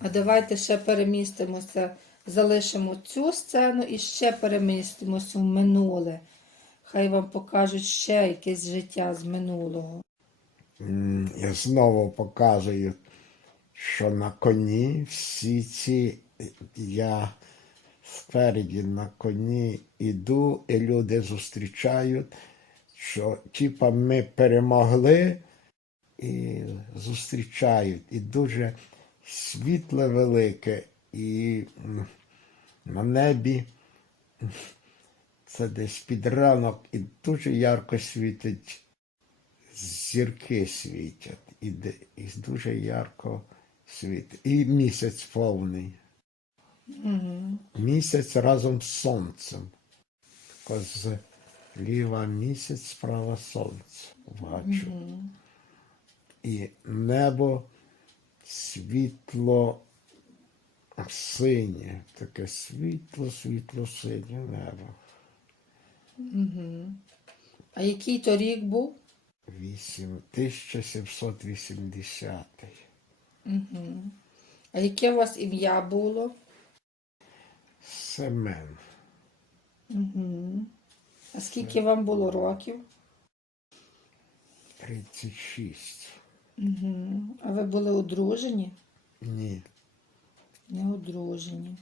А давайте ще перемістимося, залишимо цю сцену і ще перемістимося в минуле. Хай вам покажуть ще якесь життя з минулого. І знову показую, що на коні всі ці я спереді на коні іду, і люди зустрічають, що типа ми перемогли і зустрічають. І дуже світле велике, і на небі це десь під ранок і дуже ярко світить зірки світять, і, і дуже ярко світить. І місяць повний. Угу. Місяць разом з сонцем. Зліва місяць, справа сонце. Бачу. І небо світло синє, таке світло, світло синє небо. А який то рік був? 8, 1780. А яке у вас ім'я було? Семен. А скільки вам було років? 36. А ви були одружені? Ні. Не одружені.